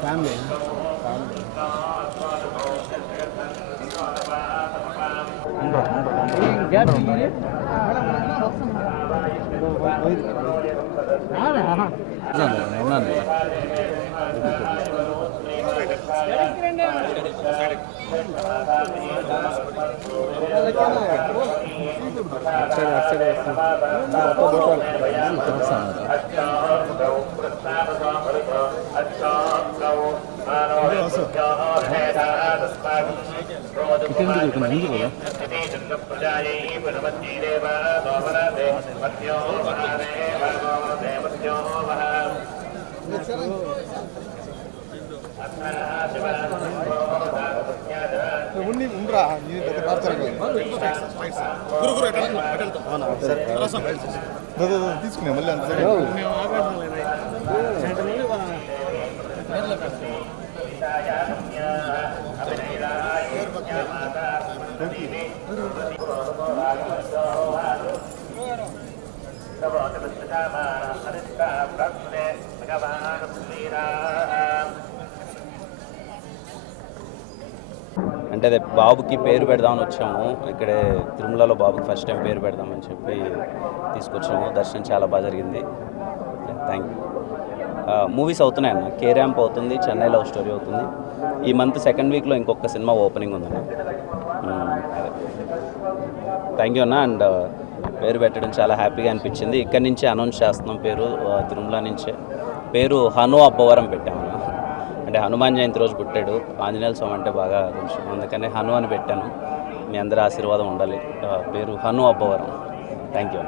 Family తీసుకునే మళ్ళీ అంత అంటే అదే బాబుకి పేరు పెడదామని వచ్చాము. ఇక్కడే తిరుమలలో బాబుకి ఫస్ట్ టైం పేరు పెడదామని చెప్పి తీసుకొచ్చాము. దర్శనం చాలా బాగా జరిగింది. Thank you. మూవీస్ అవుతున్నాయి అన్న. కే ర్యాంప్ అవుతుంది, చెన్నై లవ్ స్టోరీ అవుతుంది. ఈ మంత్ సెకండ్ వీక్లో ఇంకొక సినిమా ఓపెనింగ్ ఉందన్న. థ్యాంక్ యూ అన్న. అండ్ పేరు పెట్టడం చాలా హ్యాపీగా అనిపించింది. ఇక్కడి నుంచే అనౌన్స్ చేస్తున్నాం పేరు, తిరుమల నుంచే. పేరు హను అబ్బవరం పెట్టాము. అంటే హనుమాన్ జయంతి రోజు పుట్టాడు. ఆంజనేయ స్వామి అంటే బాగా కొంచెం, అందుకనే హను అని పెట్టాను. మీ అందరి ఆశీర్వాదం ఉండాలి. పేరు హను అబ్బవరం. Thank you.